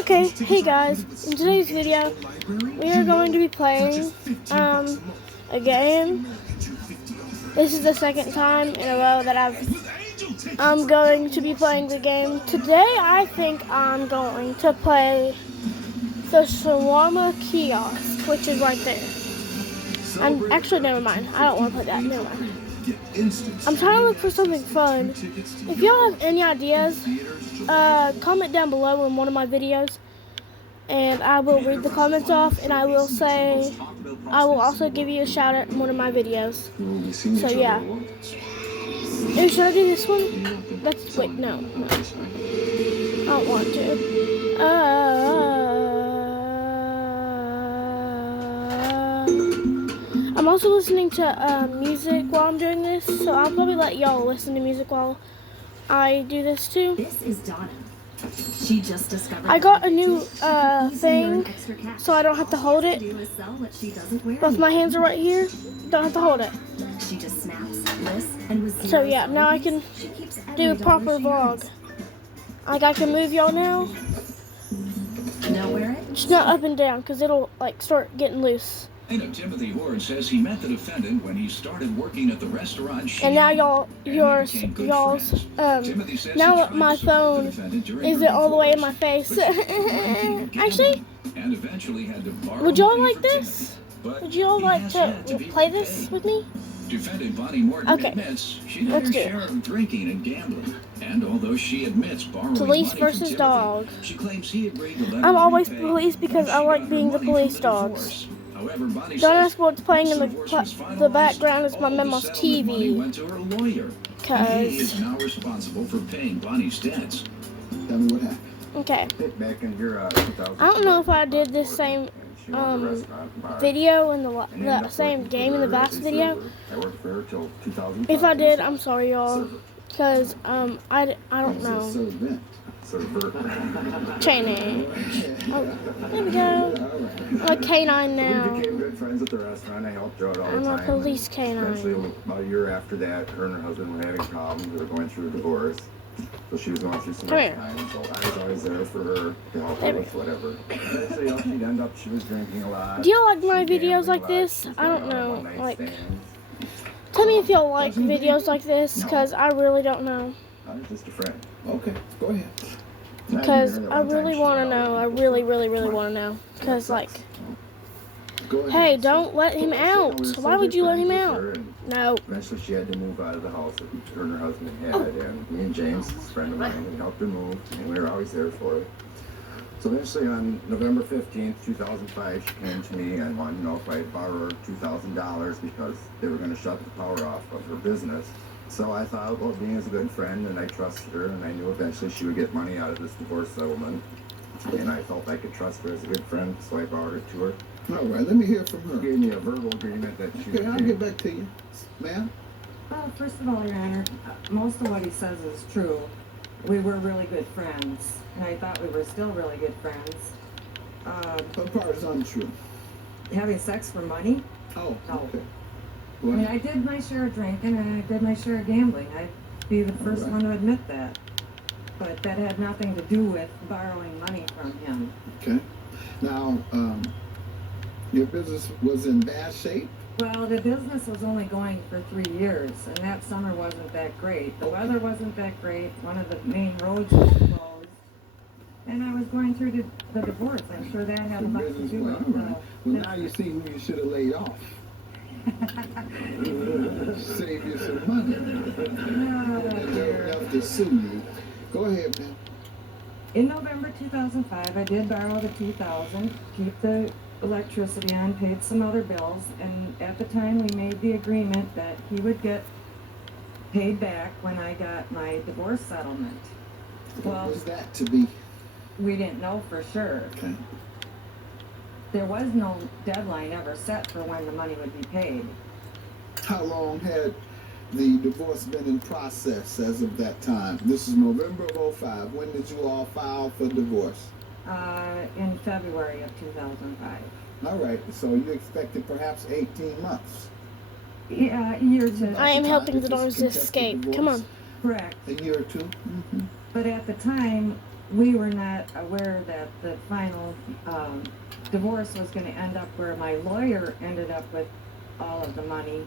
Okay, hey guys, in today's video, we are going to be playing, a game. This is the second time in a row that I'm going to be playing the game. Today, I think I'm going to play the Shawarma Kiosk, which is right there. Actually, never mind, I don't want to play that, never mind. I'm trying to look for something fun. If y'all have any ideas, comment down below in one of my videos, and I will read the comments off, and I will also give you a shout out in one of my videos. So yeah. And should I do this one? Wait, no. I don't want to. I'm also listening to music while I'm doing this, so I'll probably let y'all listen to music while I do this too. This is Donna. She just discovered I got a new thing, so I don't have to hold it. Both my hands are right here. Don't have to hold it. She just snaps this and was So yeah, now I can do a proper vlog. Like I can move y'all now. Don't wear it. Just not up and down, cause it'll like start getting loose. Timothy Ward says he met the defendant when he started working at the restaurant. And now y'all's now that my phone isn't all the way in my face. Actually, would y'all like this? Would y'all like to play this with me? Defendant Bonnie Morton admits she had her share of drinking and gambling. And although she admits borrowing Police money versus from dog. Timothy, she claims he agreed to let I'm her always repay police because I like being the police dogs. However, Bonnie Don't says ask what's playing in divorce was the finalized. background is my All the mama's settlement money TV. went to her lawyer. He is now responsible for paying Bonnie's debts. Tell me what happened. Okay. Back in your, I don't know if I did this same video in the same game in the last video. I worked for her till 2005. If I did, I'm sorry y'all, because I don't know. Training. Oh, there we go. I'm a canine now. We became good friends at the restaurant. I helped her out all the I'm time. a police Eventually, canine. about a year after that, her and her husband were having problems. They were going through a divorce. So she was going through some Come rough here. times. So I was always there for her to help her with whatever. Eventually, she'd end up, she was drinking a lot. Do y'all like my videos like this? I don't know. Like, tell me if y'all like videos like this, because I really don't know. I was just a friend. Okay, go ahead. Because I really want to know. I really want to know. Because, like, hey, don't let him out. Why would you let him out? No. Eventually, she had to move out of the house that her and her husband had, and me and James, a friend of mine, we helped her move, and we were always there for her. So eventually, on November 15th, 2005, she came to me and wanted to know if I'd borrow her $2,000 because they were going to shut the power off of her business. So I thought about being as a good friend, and I trusted her, and I knew eventually she would get money out of this divorce settlement. And I felt I could trust her as a good friend, so I borrowed it to her. All right, let me hear from her. She gave me a verbal agreement that she Okay, I'll get back to you. Ma'am? Well, first of all, Your Honor, most of what he says is true. We were really good friends, and I thought we were still really good friends. What part is untrue? Having sex for money? Oh, No. okay. I mean, I did my share of drinking, and I did my share of gambling. I'd be the first one to admit that. But that had nothing to do with borrowing money from him. Okay. Now, your business was in bad shape? Well, the business was only going for 3 years, and that summer wasn't that great. The weather wasn't that great. One of the main roads was closed. And I was going through the divorce. I'm sure that had a lot to do with All right. Well, now you see who you should have laid off. Save you some money. And they're enough to sue you. Go ahead, man. In November 2005, I did borrow the $2,000, keep the electricity on, paid some other bills, and at the time we made the agreement that he would get paid back when I got my divorce settlement. What Well, was that to be? we didn't know for sure. Okay. There was no deadline ever set for when the money would be paid. How long had the divorce been in process as of that time? This is November of 05. When did you all file for divorce? In February of 2005. All right, so you expected perhaps 18 months. Yeah, a year or two. I am helping the dogs escape. Come on. Correct. A year or two? Mm-hmm. But at the time, we were not aware that the final divorce was going to end up where my lawyer ended up with all of the money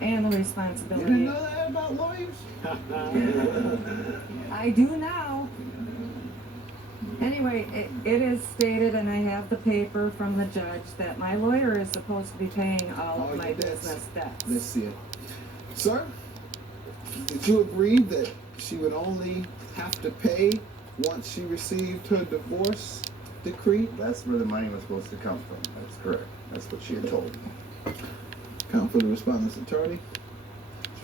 and the You responsibility. didn't know that about lawyers? I do now. Anyway, it is stated, and I have the paper from the judge, that my lawyer is supposed to be paying all All of my your debts. business debts. Let's see it. Sir, did you agree that she would only have to pay once she received her divorce decree? That's where the money was supposed to come from. That's correct. That's what she had told me. Account for the respondent's attorney.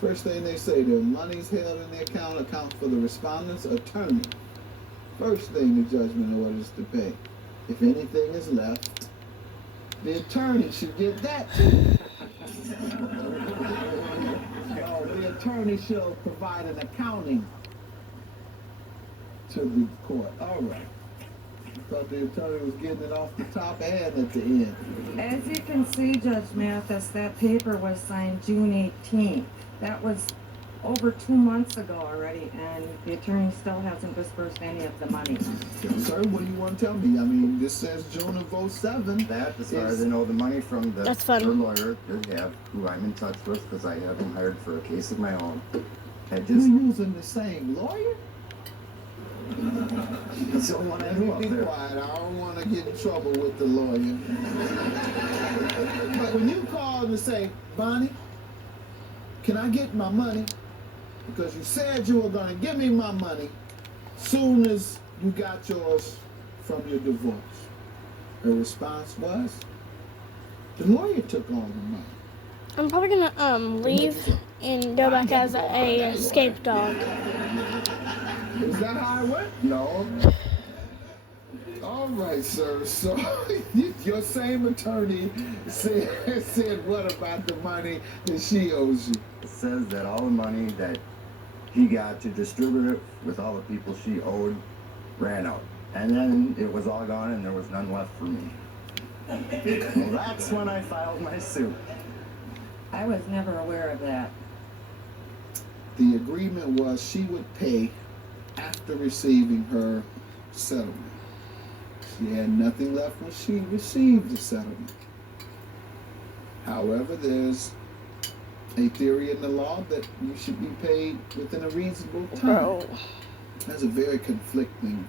First thing they say, the money's held in the account for the respondent's attorney. First thing the judgment orders to pay. If anything is left, the attorney should get that too. The attorney shall provide an accounting to the court. All right. I thought the attorney was getting it off the top and at the end. As you can see, Judge Mathis, that paper was signed June 18th. That was over 2 months ago already, and the attorney still hasn't dispersed any of the money. Sir, what do you want to tell me? I mean, this says June of 07. That, as far as I know, the money from the That's fun. her lawyer did have, who I'm in touch with because I have him hired for a case of my own, had You just using the same lawyer? that's the only one I Let knew me up be there. quiet. I don't want to get in trouble with the lawyer. But when you call and say, Bonnie, can I get my money? Because you said you were going to give me my money soon as you got yours from your divorce. Her response was, the lawyer took all the money. I'm probably gonna leave and go back as a escape dog. Is that how it went? No, All right, sir. So your same attorney said what about the money that she owes you? it says that all the money that he got to distribute it with all the people she owed ran out. And then it was all gone and there was none left for me. Well, that's when I filed my suit. I was never aware of that. The agreement was she would pay after receiving her settlement. She had nothing left when she received the settlement. However, there's a theory in the law that you should be paid within a reasonable time. Bro. There's a very conflicting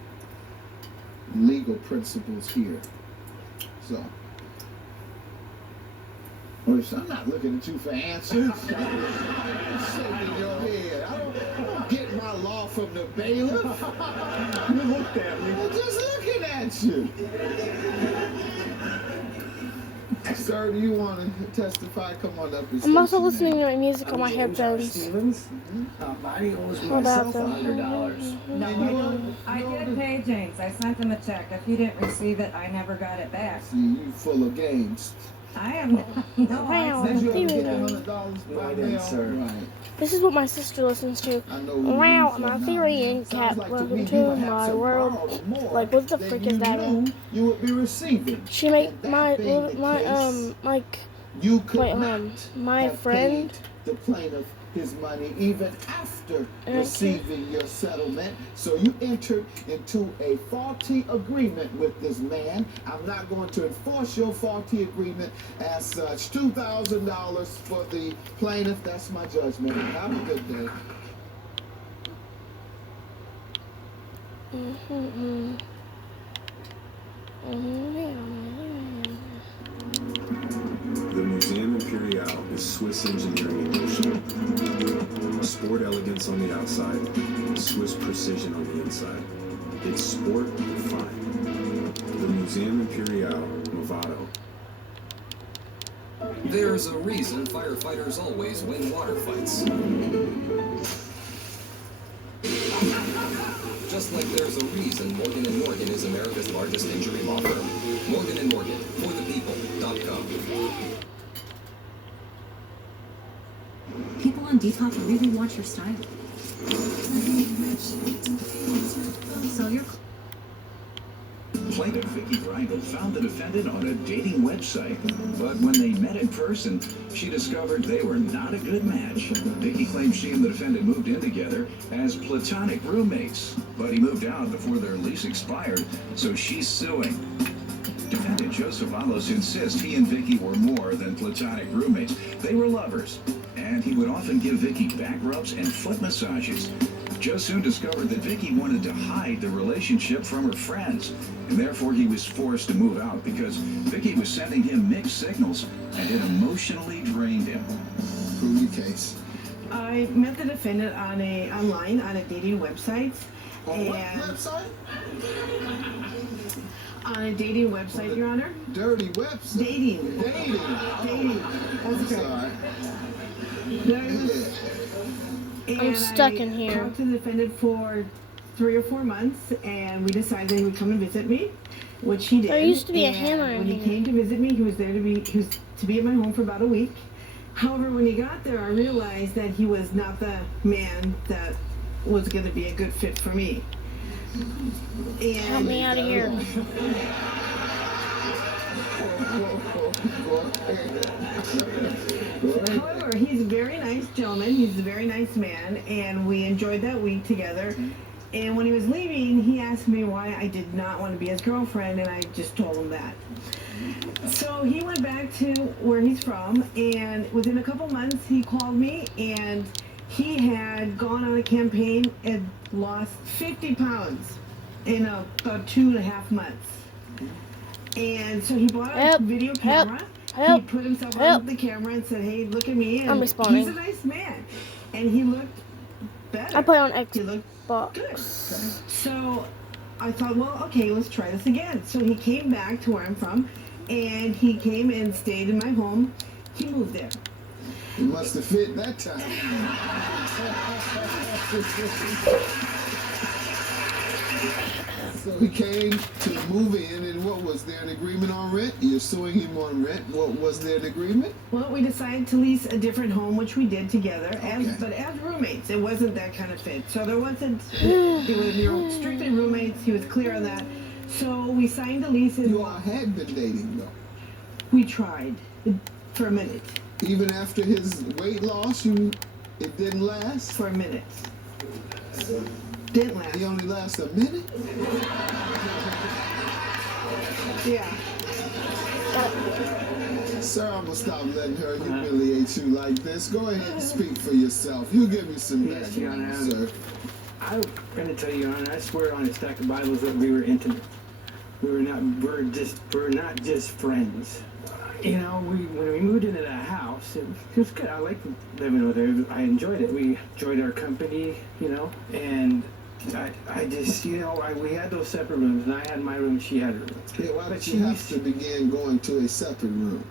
legal principles here. So, I'm not looking at you for answers. Shaking your head. I don't get my law from the bailiff. You looked at me. I'm just looking at you. Sir, do you want to testify? Come on up and I'm also state your listening name. to my music on my James R. headphones. Stevens. Bonnie owes Hold up, myself though. $100. No, I did pay James. I sent him a check. If he didn't receive it, I never got it back. See, you full of games. I am no. Wow. Did you ever get theory. $100 No, by I didn't, mail? sir. Right. This is what my sister listens to. I know who Wow, you my from theory now. and Sounds cat, like welcome me to you perhaps my have world. borrowed more Like, what the than frick you is that? knew you would be receiving. She made And that my being the case, like you could wait, not my have friend. paid the plaintiff his money even after receiving your settlement. So you entered into a faulty agreement with this man. I'm not going to enforce your faulty agreement as such. $2,000 for the plaintiff. That's my judgment. Have a good day. The Museum Imperial is Swiss engineering in motion. Sport elegance on the outside, Swiss precision on the inside. It's sport defined. The Museum Imperial Movado. There's a reason firefighters always win water fights. Just like there's a reason Morgan & Morgan is America's largest injury law firm. Morgan & Morgan, forthepeople.com. People on Depop really watch your style. So you're Plaintiff Vicky Reigel found the defendant on a dating website, but when they met in person, she discovered they were not a good match. Vicky claims she and the defendant moved in together as platonic roommates, but he moved out before their lease expired, so she's suing. Defendant Joseph Alos insists he and Vicky were more than platonic roommates. They were lovers, and he would often give Vicky back rubs and foot massages. Joe soon discovered that Vicky wanted to hide the relationship from her friends, and therefore he was forced to move out because Vicky was sending him mixed signals and it emotionally drained him. Prove your case. I met the defendant online on a dating website. On what website? On a dating website, Your Honor. Dirty website. Dating. Dating. Dating. That's correct. I'm stuck in here. I talked to the defendant for 3 or 4 months, and we decided he would come and visit me, which he did. There used to be a And hammer in when he here. came to visit me, he was to be at my home for about a week. However, when he got there, I realized that he was not the man that was going to be a good fit for me. And Help me out of here. However, he's a very nice gentleman. He's a very nice man, and we enjoyed that week together. And when he was leaving, he asked me why I did not want to be his girlfriend, and I just told him that. So he went back to where he's from, and within a couple months, he called me, and he had gone on a campaign and lost 50 pounds in about 2.5 months. And so he bought a video camera. He put himself on the camera and said, "Hey, look at me." And I'm responding. he's a nice man. And he looked better. I play on He looked Xbox. good. So I thought, well, okay, let's try this again. So he came back to where I'm from, and he came and stayed in my home. He moved there. It must have fit that time. So he came to move in, and what was there an agreement on rent? You're suing him on rent. What was there an agreement? Well, we decided to lease a different home, which we did together, but as roommates. It wasn't that kind of fit. So there wasn't, we were strictly roommates. He was clear on that. So we signed a lease. You all had been dating, though. We tried for a minute. Even after his weight loss, it didn't last? For a minute. Didn't last. He only lasted a minute? Yeah. Sir, I'm gonna stop letting her humiliate you like this. Go ahead and speak for yourself. You give me some Yes, Your Honor. background, sir. I'm going to tell you, Your Honor, I swear on a stack of Bibles that we were intimate. We're not just friends. You know, when we moved into that house, it was good. I liked living with her. I enjoyed it. We enjoyed our company, you know, and I just, you know, we had those separate rooms, and I had my room, she had her room. Yeah, why did you have to begin going to a separate room?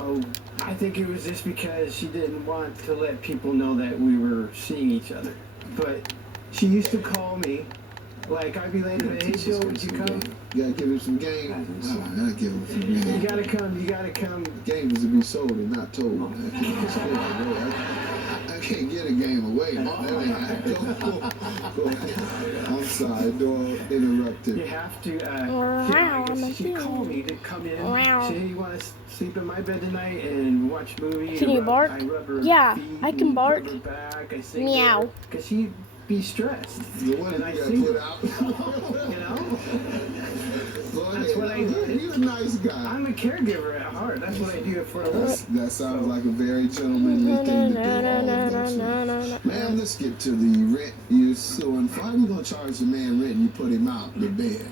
Oh, I think it was just because she didn't want to let people know that we were seeing each other. But she used to call me, like I'd be late at hey Joe, would you come? You gotta give him some game. I gotta give him some game. You gotta come. Game is to be sold and not told. I can't get a game away. Go ahead. I'm sorry, door interrupted. You have to, she'd call me to come in, say, hey, you want to sleep in my bed tonight and watch movies? Can you bark? Yeah, I can bark. Meow. Because she'd be stressed. And I put out. You know? That's what I do. You're a nice guy. I'm a caregiver at heart. That's what I do for a living. That sounds like a very gentlemanly thing to do. Man, let's get to the rent you're suing for. How are you going to charge the man rent and you put him out the bed?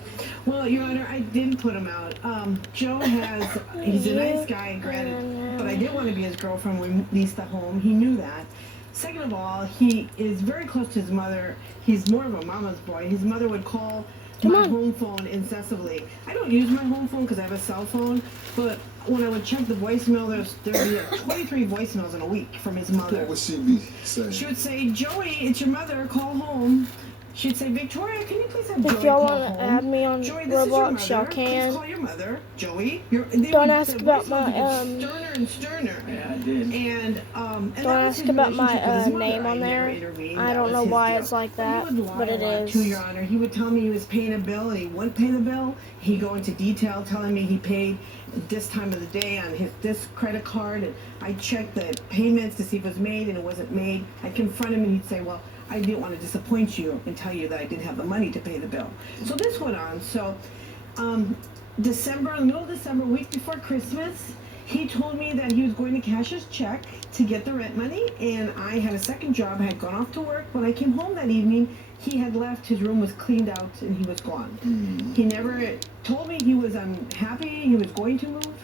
Well, Your Honor, I didn't put him out. Joe he's a nice guy, granted, but I did want to be his girlfriend when we leased the home. He knew that. Second of all, he is very close to his mother. He's more of a mama's boy. His mother would call my home phone incessantly. I don't use my home phone because I have a cell phone, but when I would check the voicemail, there'd be 23 voicemails in a week from his mother. What would she be saying? She would say, Joey, it's your mother, call home. she'd say, Victoria, can you please have If Joey y'all call want to home? add me on Joey, this is your Roblox, y'all mother. Please can. call your mother, Joey. Don't ask about my sterner and sterner. Yeah, I did. And Don't that was ask his about my relationship with his mother. name on I never there. intervened. I That don't was know his why deal. it's like But he that, would lie but it a lot, is. too, Your Honor. He would tell me he was paying a bill and he wouldn't pay the bill. He'd go into detail telling me he paid this time of the day on this credit card, and I'd check the payments to see if it was made, and it wasn't made. I'd confront him and he'd say, well, I didn't want to disappoint you and tell you that I didn't have the money to pay the bill. So this went on. So December, in the middle of December, week before Christmas, he told me that he was going to cash his check to get the rent money, and I had a second job. I had gone off to work. When I came home that evening, he had left. His room was cleaned out, and he was gone. He never told me he was unhappy. He was going to move.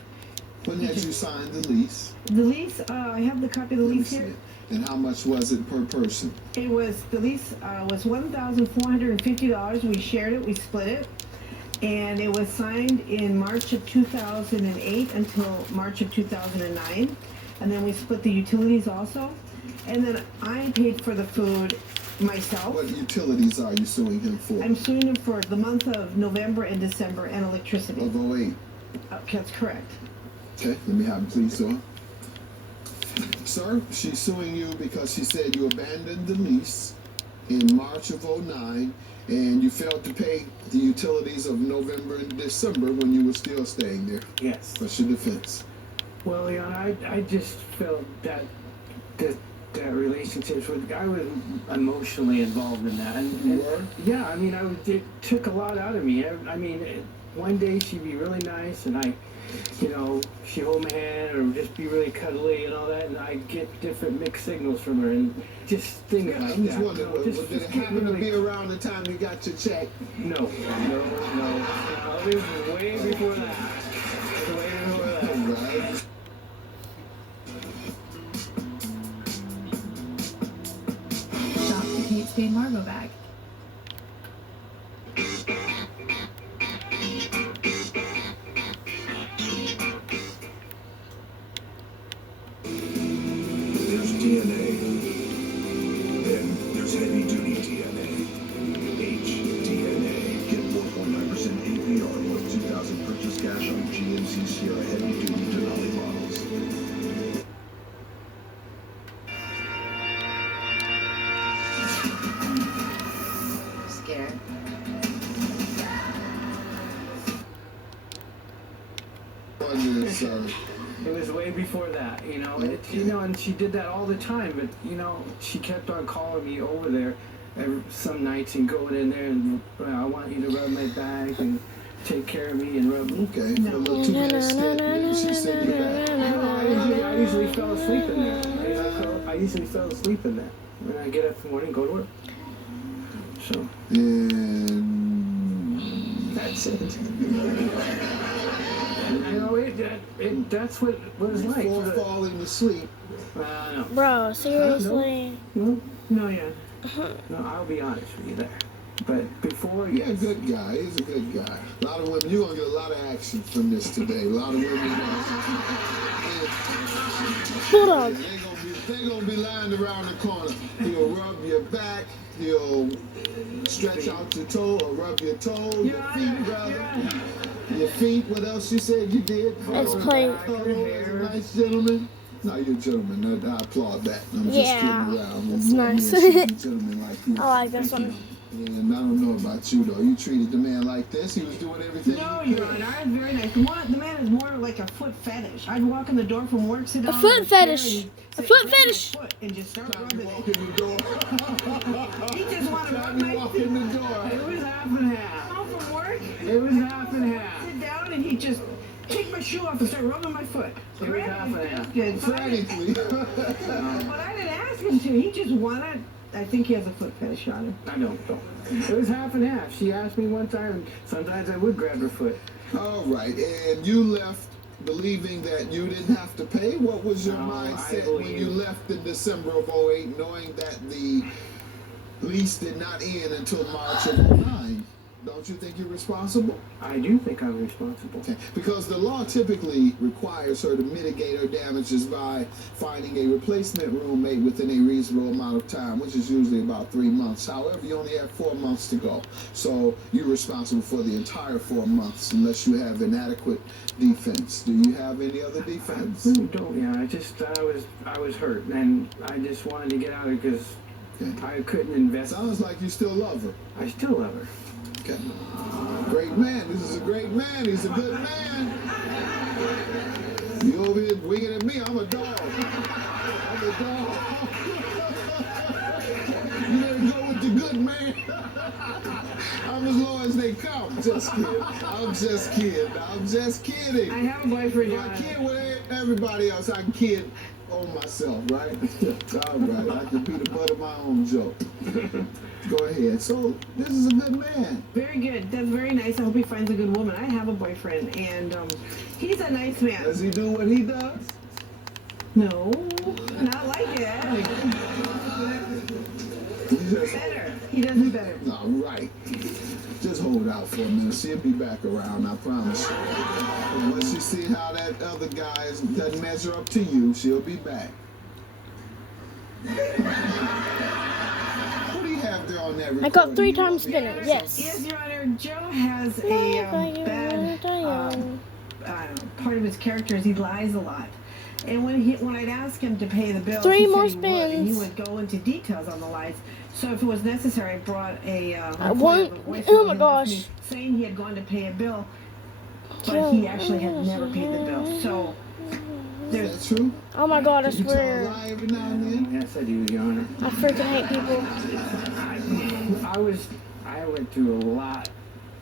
When had you signed the lease? The lease, I have the copy of the lease here. And how much was it per person? It was, the lease was $1,450. We shared it, we split it. And it was signed in March of 2008 until March of 2009. And then we split the utilities also. And then I paid for the food myself. What utilities are you suing him for? I'm suing him for the month of November and December and electricity. Of 08. That's correct. Okay, let me have him please, sir. Sir, she's suing you because she said you abandoned the lease in March of 09 and you failed to pay the utilities of November and December when you were still staying there. Yes. What's your defense? Well, you know, I just felt that relationships with, I was emotionally involved in that. And were? Yeah, I mean, it took a lot out of me. I mean, one day she'd be really nice and she'd hold my hand or just be really cuddly and all that, and I get different mixed signals from her and just things like I'm that. just wondering, did it happen to be around the time you got your check? No. It was way before that. It was way before that. Right. Shop the Kate Spade Margot bag. There's DNA. Then there's heavy duty DNA. HDNA. Get 4.9% APR plus 2,000 purchase cash on GMC Sierra heavy duty Denali models. Scared. It was way before that, and she did that all the time, but, she kept on calling me over there some nights and going in there and, I want you to rub my back and take care of me and rub. Okay, for a little 2 minutes stint, she said you back. I usually fell asleep in there. I usually fell asleep in there when I get up in the morning and go to work. So. And that's it. That's what it was like. Before falling asleep. No. Bro, seriously. No, yeah. No, I'll be honest with you there. But before, He's a good guy. He's a good guy. A lot of women, you're going to get a lot of action from this today. A lot of women. Bulldog. They're going to be lying around the corner. He'll rub your back. He'll stretch out your toe or rub your toe, your feet, brother. Your feet. What else you said you did? Let's play. Nice gentleman. No, you're a gentleman. I applaud that. I'm just kidding around. It's nice. Gentleman like you. I like this one. And I don't know about you though. You treated the man like this. He was doing everything. No, Your Honor, I was very nice. The man is more like a foot fetish. I'd walk in the door from work, sit down. A foot fetish. A foot fetish. And just start rubbing Walk in the door. He just wanted to rub my walk in the door. It was half and half. home from work. It was half and half. Sit down and he just take my shoe off and start rubbing my foot. It was half and half. Frantically. But I didn't ask him to. He just wanted. I think he has a foot fetish on him. I don't. It was half and half. She asked me one time, and sometimes I would grab her foot. All right, and you left believing that you didn't have to pay? What was your mindset when you left in December of 08, knowing that the lease did not end until March of 09? Don't you think you're responsible? I do think I'm responsible. Okay. Because the law typically requires her to mitigate her damages by finding a replacement roommate within a reasonable amount of time, which is usually about 3 months. However, you only have 4 months to go. So you're responsible for the entire 4 months unless you have inadequate defense. Do you have any other defense? I really don't. Yeah, I was hurt, and I just wanted to get out of it because I couldn't invest. Sounds like you still love her. I still love her. Okay. Great man. This is a great man. He's a good man. You over here winging at me. I'm a dog. I'm a dog. You better go with the good man. I'm as low as they come. Just kidding. I'm just kidding. I'm just kidding. I have a boyfriend, If I kid with everybody else, I can kid on myself, right? All right. I can be the butt of my own joke. Go ahead. So this is a good man. Very good. That's very nice. I hope he finds a good woman. I have a boyfriend, and he's a nice man. Does he do what he does? No, not like it. Better. He does it better. All right. Just hold out for a minute. She'll be back around, I promise. Once you see how that other guy doesn't measure up to you, she'll be back. What do you have there on that recording? I got 3 times spinning. Yes. Yes, Your Honor. Joe has a bad part of his character is he lies a lot. And when I'd ask him to pay the bills, 3 he more said he would, and he spins. would go into details on the lies. So if it was necessary, I brought a one. Oh my gosh. saying he had gone to pay a bill, but he actually had never paid the bill. So Is that true? Oh my God, I You tell a swear. lie every now and then? Yes, I do, Your Honor. I freaking hate people. I went through a lot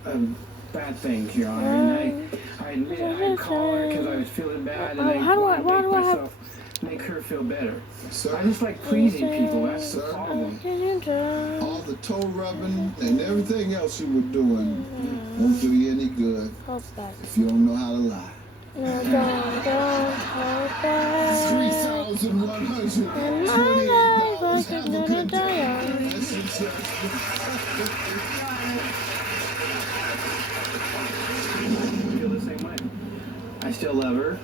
of bad things, Your Honor, and I admit I'd call her because I was feeling bad, and I wanted to make myself make her feel better. Sir? I just like pleasing people. That's the problem. All the toe rubbing and everything else you were doing won't do you any good if you don't know how to lie. No, don't hold back. 3,128 And my life was Have a gonna good die day. young. That's successful. I feel the same way. I still love her,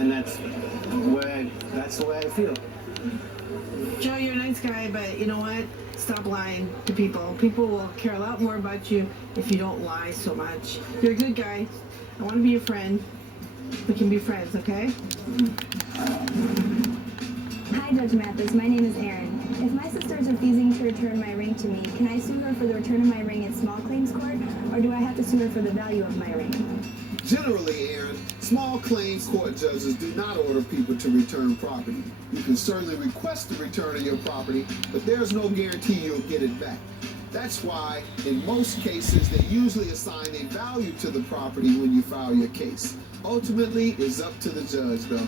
and that's the way I feel. Joe, you're a nice guy, but you know what? Stop lying to people. People will care a lot more about you if you don't lie so much. You're a good guy. I want to be your friend. We can be friends, okay? Hi, Judge Mathis. My name is Erin. If my sister is refusing to return my ring to me, can I sue her for the return of my ring in small claims court, or do I have to sue her for the value of my ring? Generally, Aaron, small claims court judges do not order people to return property. You can certainly request the return of your property, but there's no guarantee you'll get it back. That's why, in most cases, they usually assign a value to the property when you file your case. Ultimately, it's up to the judge, though.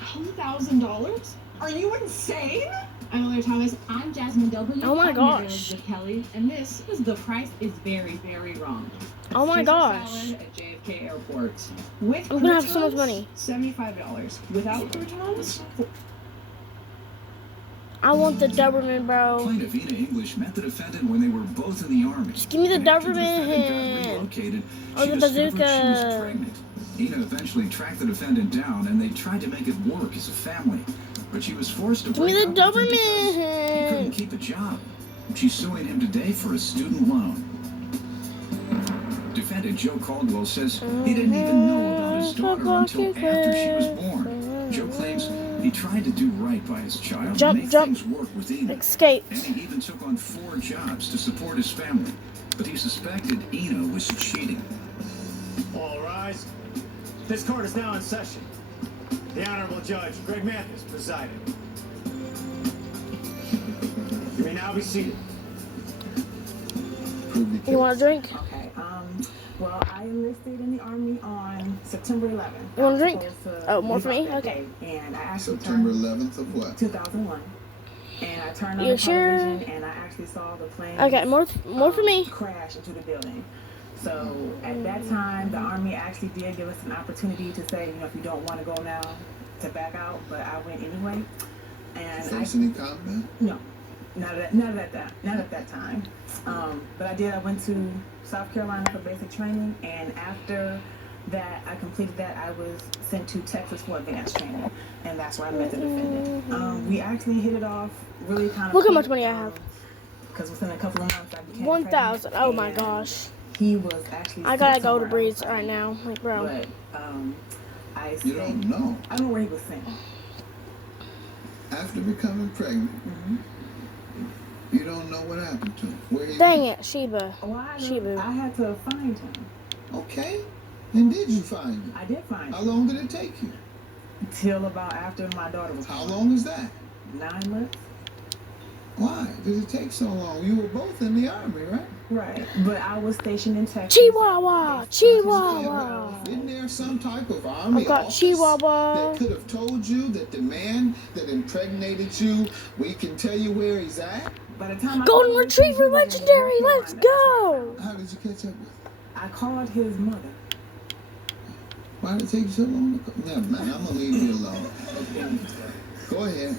$2,000? Are you insane? I'm Elder Thomas. I'm Jasmine W. Oh my I'm gosh. married to Kelly, and this is The Price is Very, Very Wrong. Oh my Caesar gosh. salad at JFK Airport. With I'm gonna have so much croutons, money. $75. Without croutons, I want the Doberman, bro. Plaintiff Ina English met the defendant when they were both in the Army. Just give me the And after defendant got Doberman. relocated, Or she the discovered she was bazooka. pregnant. Ina eventually tracked the defendant down, and they tried to make it work as a family. But she was forced to Give me break the up with him because he couldn't Doberman. keep a job. She's suing him today for a student loan. Defendant Joe Caldwell says he didn't even know about his daughter until after she was born. Joe claims he tried to do right by his child Jump, and make jump. things work with Ina. Escaped. And he even took on 4 jobs to support his family. But he suspected Ina was cheating. All rise. This court is now in session. The Honorable Judge Greg Mathis presiding. You may now be seated. You want a drink? Okay. Well, I enlisted in the Army on September 11th. You want a drink? To Oh, more for leave me? out that Okay. day. And I actually September turned 11th of what? 2001. And I turned on You the sure? television and I actually saw the plane Okay, more for me. crash into the building. So at that time, the Army actually did give us an opportunity to say, if you don't want to go now, to back out. But I went anyway. And Face any combat? No, not at that time. But I did. I went to South Carolina for basic training, and after that, I completed that. I was sent to Texas for advanced training, and that's where I met the defendant. We actually hit it off really kind of. Look how much money I have. Because within a couple of months, I became 1,000. Oh my gosh. He was actually. I gotta go to Breeze right now, like bro. But You don't know. I don't know where he was sent. After becoming pregnant, you don't know what happened to him. Where he Dang went. it, Sheba. Shibu. I had to find him. Okay. And did you find him? I did find him. How long did it take you? Till about after my daughter was How born. long is that? 9 months. Why did it take so long? You were both in the Army, right? Right. But I was stationed in Texas. Chihuahua! Chihuahua! Isn't there some type of Army I got office Chihuahua. that could have told you that the man that impregnated you, we can tell you where he's at? By the time Golden Retriever Legendary, let's go! How did you catch up with him? I called his mother. Why did it take you so long to call? Never mind, I'm gonna leave you alone. Go ahead.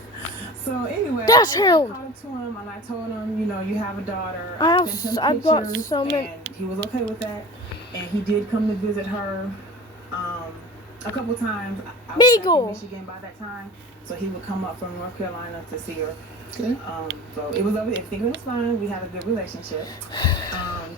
So anyway, That's I him. called to him and I told him, you have a daughter. I've got so many. And he was okay with that. And he did come to visit her a couple times. I was Beagle. back in Michigan by that time, so he would come up from North Carolina to see her. Okay. So it was everything was fine. We had a good relationship.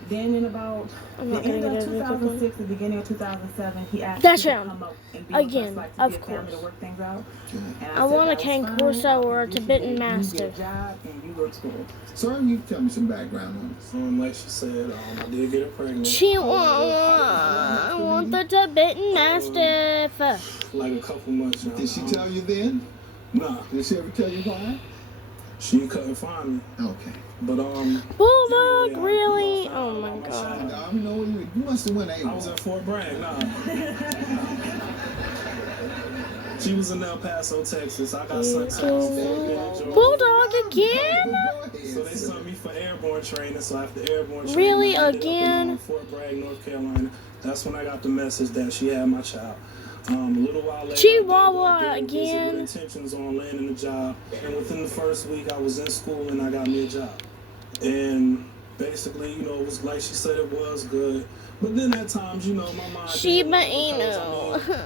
Then in about I'm the not gonna end of get it. 2006, the beginning of 2007, he asked That's me to him. come up and be Again, with us, like, to of be a family course. to work things out. And I said want a that was Cane fine. Corso or a You should Tibetan you get a Mastiff. job and you go to school. Sir, you tell me some background on this. Like she said, I did get her pregnant. Chihuahua! I want the Tibetan Mastiff. Like a couple months now. Did she tell you then? Nah. Did she ever tell you why? She couldn't find me. Okay. But Bulldog, really? Oh my god. I know you must have went I was at Fort Bragg, nah. She was in El Paso, Texas. I got sent to Bulldog again? So they sent me for airborne training. So after airborne training, Really, I ended up again? in Fort Bragg, North Carolina. That's when I got the message that she had my child. A little while later, Chihuahua I did visit again? with intentions on landing a job, and within the first week, I was in school and I got me a job. And basically, it was like she said, it was good. But then at times, my mind. Shiba because, Inu.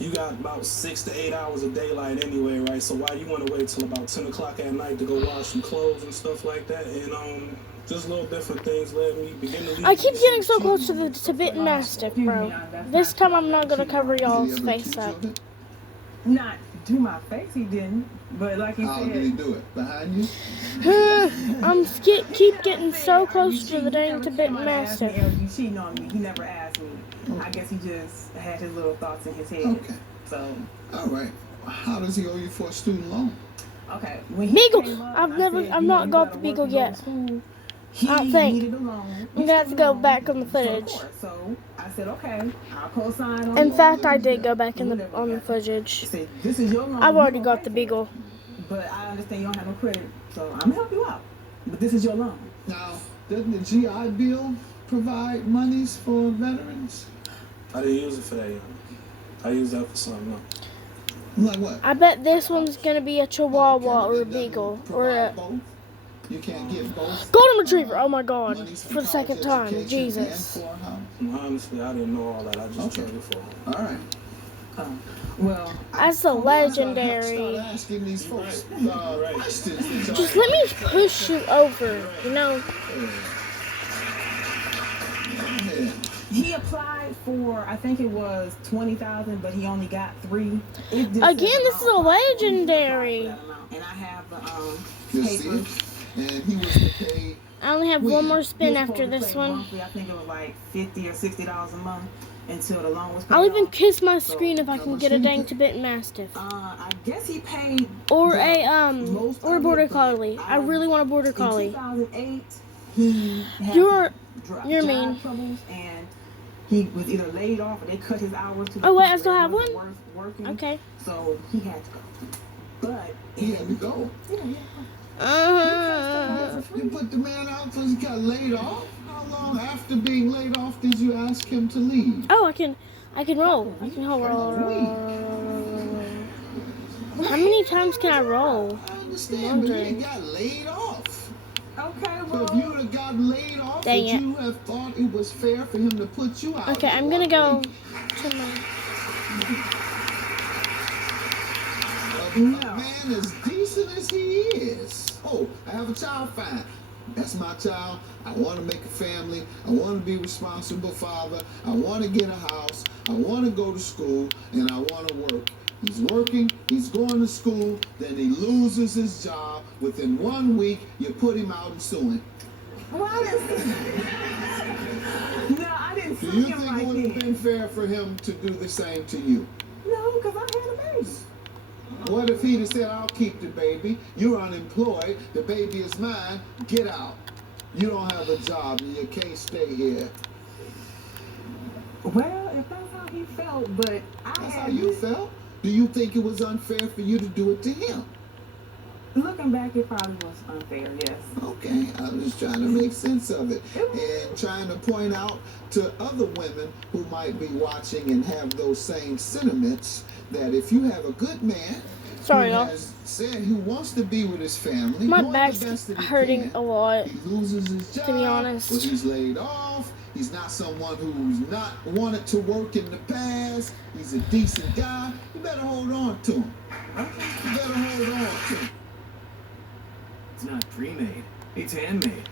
You got about 6 to 8 hours of daylight anyway, right? So why you want to wait till about 10 o'clock at night to go wash some clothes and stuff like that? And just little different things led me begin to leave. I keep getting so close to the Tibetan Mastiff, bro. This time I'm not gonna cover y'all's face up. Not to my face, he didn't. But like he How said, did he do it? Behind you? I'm keep getting so close to the dang Tibetan Somebody asked me, Mastiff. "Eric, you cheating on me?" He never asked me. I guess he just had his little thoughts in his head. Okay. So. All right. How does he owe you for a student loan? Okay. When he Beagle! came up, I've not got the Beagle yet. I don't think. I'm gonna have to go back on the footage. So I said, okay, I'll co-sign on. In fact, I did go back on the footage. This is your loan. I've already got the Beagle. But I understand you don't have no credit, so I'm gonna help you out. But this is your loan. Now, doesn't the GI Bill provide monies for veterans? I didn't use it for that, I used that for something else. Like what? I bet this one's gonna be a Chihuahua or a Beagle or a You can't get both. Golden Retriever. Oh my God! For the second time, Jesus. Honestly, I didn't know all that. I just turned it for. All right. Well, that's a legendary. Asking these folks questions. Just let me push you over, He applied for, I think it was 20,000, but he only got 3. Again, this is a legendary. And I have You the see? papers. And he was to pay. I only have one more spin He was after supposed to this pay one. monthly. I think it was like $50 or $60 a month until the loan was paid I'll even off. kiss my screen if I can get a dang Tibetan Mastiff. I guess he paid. Or a Border Collie. I really want a Border Collie. In 2008, he had You're job mean. troubles, and he was either laid off or they cut his hours to the Oh wait, point I still where have he wasn't one. working. Okay. So he had to go. But He had to go. yeah. You put the man out because he got laid off? How long after being laid off did you ask him to leave? Oh, I can roll. I can roll. How many times can I roll? I understand, but you got laid off. Okay, So well. if you would have gotten laid off, Dang would it. you have thought it was fair for him to put you out? Okay, I'm gonna go to my. A man as decent as he is. Oh, I have a child, fine. That's my child. I want to make a family. I want to be a responsible father. I want to get a house. I want to go to school, and I want to work. He's working, he's going to school, then he loses his job. Within 1 week, you put him out and sue him. Well, I didn't Do sue you him think like it would have that. been fair for him to do the same to you? No, because I had a baby. What if he'd have said, I'll keep the baby, you're unemployed, the baby is mine, get out. You don't have a job and you can't stay here. Well, if that's how he felt, but That's how you felt? Do you think it was unfair for you to do it to him? Looking back, it probably was unfair, yes. Okay, I'm just trying to make sense of it and trying to point out to other women who might be watching and have those same sentiments that if you have a good man Sorry, who y'all. has said who wants to be with his family, My doing back's the best that he hurting can, a lot. he loses his job, To be honest. or he's laid off, he's not someone who's not wanted to work in the past, he's a decent guy, you better hold on to him. You better hold on to him. It's not pre-made. It's handmade.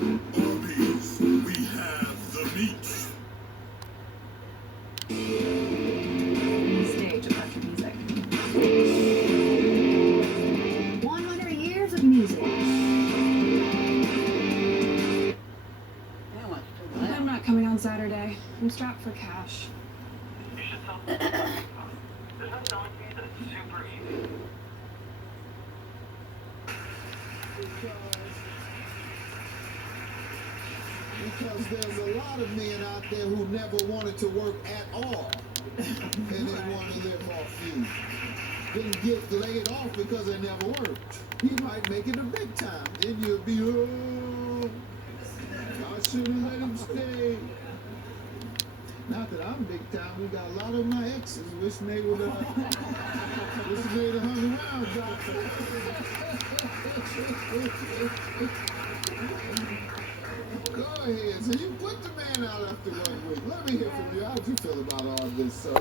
Arby's, we have the meat. Stage of country music. 100 years of music. I'm not coming on Saturday. I'm strapped for cash. You should sell There's no selling fee that it's super easy. Because there's a lot of men out there who never wanted to work at all. And they want to live off you. Didn't get laid off because they never worked. You might make it a big time. Then you'll be, oh, I should have let him stay. Not that I'm big time. We got a lot of my exes wishing they would have hung around, doctor. Go ahead. So you put the man out after 1 week. Let me hear from you. How'd you feel about all this, sir?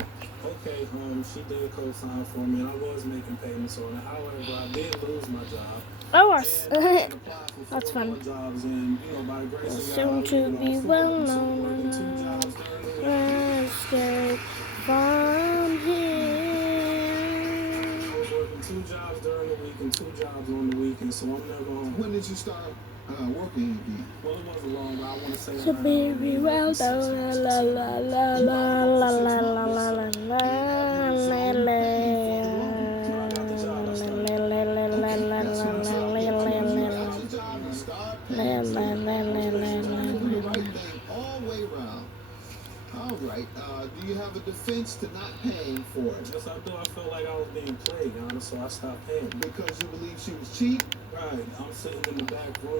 Okay, she did co-sign for me, and I was making payments on it. However, I did lose my job. Oh, That's fun. Jobs, and by the grace of Soon God, to be well known. Escape from here. I was working 2 jobs during the week and 2 jobs on the weekend, so I'm never home. When did you start working again? Well, it wasn't long, but I want to say To be well known. La la la la la la la la la la. All right. Do you have a defense to not paying for it? Yes, I do. I felt like I was being played, honest, so I stopped paying. Because you believe she was cheap? Right. I'm sitting in the back room,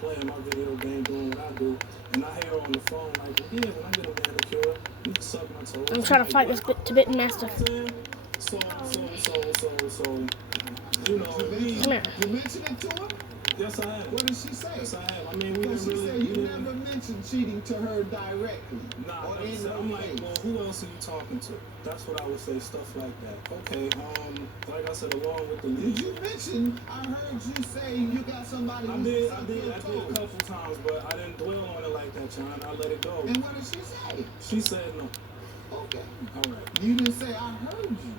playing my video game, doing what I do, and I hear her on the phone like, well, yeah, when I get a manicure, you can suck my toes. I'm trying to fight this bit master. So, You mentioned it to her? Yes, I have. What did she say? Yes, I have. I mean, we What didn't she really. say? You never mentioned cheating to her directly. Nah, or in her I'm like, face. well, who else are you talking to? That's what I would say, stuff like that. Okay, like I said, along with the Did you mention, I heard you say you got somebody I who did sucked a your toes? couple times, but I didn't dwell on it like that, John. I let it go. And what did she say? She said no. Okay. All right. You didn't say, I heard you.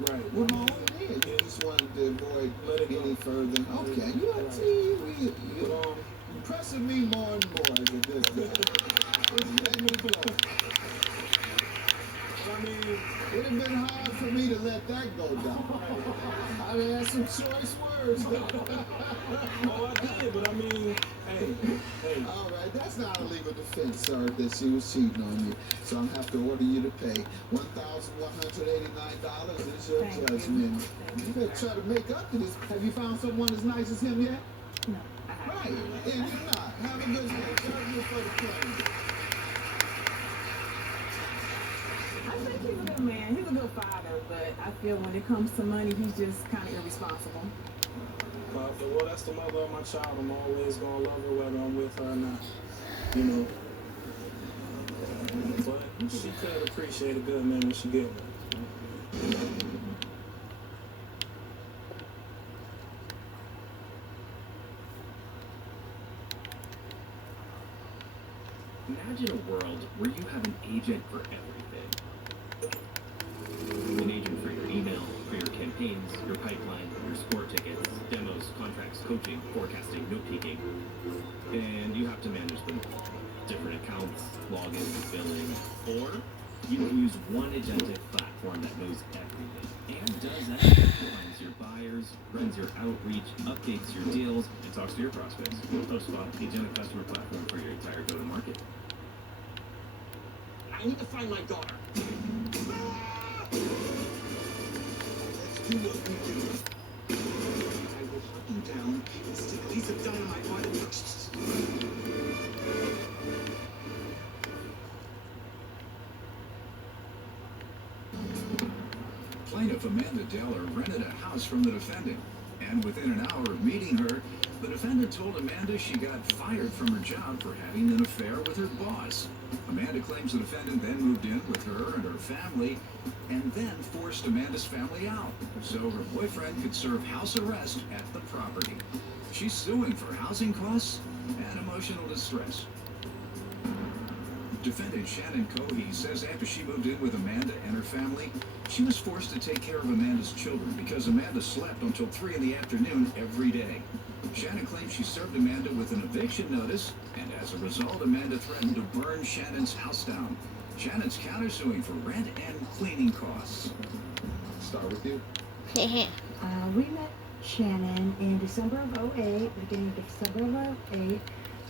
Right. Well, no, it is. You just wanted to avoid any further. Okay. You Right. see, you're impressing me more and more as a good guy. Just let me go. I mean, it would have been hard for me to let that go down. I had some choice words. Oh, I did, but I mean, hey. All right, that's not a legal defense, sir, that she was cheating on you. So I'm have to order you to pay $1,189 is your judgment. You better try to make up to this. Have you found someone as nice as him yet? No, I happy. Right, and you're not. Have a good day. Thank you for the claim. I think he's a good man. He's a good father, but I feel when it comes to money, he's just kind of irresponsible. Well, that's the mother of my child. I'm always gonna love her whether I'm with her or not. You know. But she could appreciate a good man when she get one. Imagine a world where you have an agent for everything. An agent for your email, for your campaigns, your pipeline, your sport tickets, demos, contracts, coaching, forecasting, note-taking. And you have to manage them all. Different accounts, logins, billing, or you can use one agentic platform that knows everything and does everything. Finds your buyers, runs your outreach, updates your deals, and talks to your prospects. HubSpot, the agentic customer platform for your entire go-to-market. I need to find my daughter. Let's do what we do. I will hunt you down and stick a piece of dynamite on it. Plaintiff Amanda Deller rented a house from the defendant, and within an hour of meeting her, the defendant told Amanda she got fired from her job for having an affair with her boss. Amanda claims the defendant then moved in with her and her family, and then forced Amanda's family out, so her boyfriend could serve house arrest at the property. She's suing for housing costs and emotional distress. Defendant Shannon Cohey says after she moved in with Amanda and her family, she was forced to take care of Amanda's children because Amanda slept until 3 in the afternoon every day. Shannon claims she served Amanda with an eviction notice, and as a result, Amanda threatened to burn Shannon's house down. Shannon's countersuing for rent and cleaning costs. Start with you. We met Shannon in December of 08, beginning of December of 08.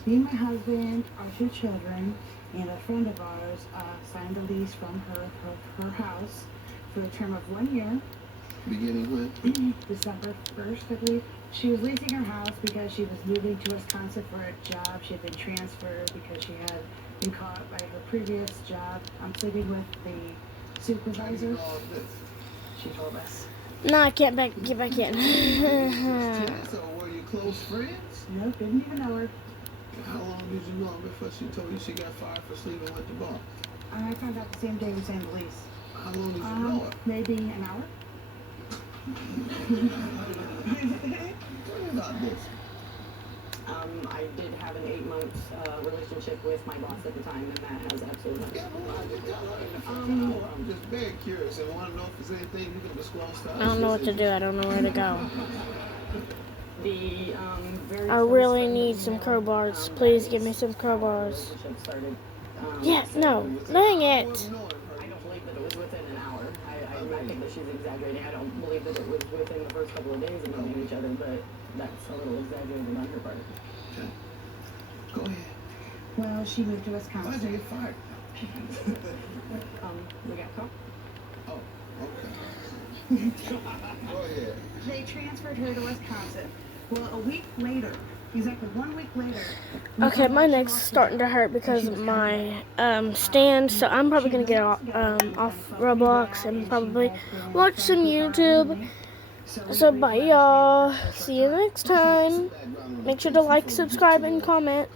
Me and my husband, our 2 children, and a friend of ours signed a lease from her house for a term of 1 year. Beginning when? December 1st, I believe. She was leasing her house because she was moving to Wisconsin for a job. She had been transferred because she had been caught by her previous job. I'm sleeping with the supervisor. She told us. No, I can't get back in. So were you close friends? Nope, didn't even know her. How long did you know her before she told you she got fired for sleeping with the boss? I found out the same day we signed the lease. How long did you know her? Maybe an hour. Tell me about this. I did have an 8-month relationship with my boss at the time, and that has absolutely nothing. Yeah, but why did you tell her in the first hour? I'm just very curious and want to know if there's anything you can disclose to us. I don't know what to do. I don't know where to go. The very I really need some crowbars. Please give me some crowbars. started. Yeah, no. Dang it. I don't believe that it was within an hour. I think that she's exaggerating. I don't believe that it was within the first couple of days of knowing each other, but that's a little exaggerated on her part. Okay. Go ahead. Well, she moved to Wisconsin. Why did you get fired? We got caught. Oh, okay. Go ahead. They transferred her to Wisconsin. Well, a week later, exactly 1 week later. Okay, my neck's starting to hurt because of my stand, so I'm probably gonna get off Roblox and probably watch some YouTube. So bye y'all. See you next time. Make sure to like, subscribe, and comment.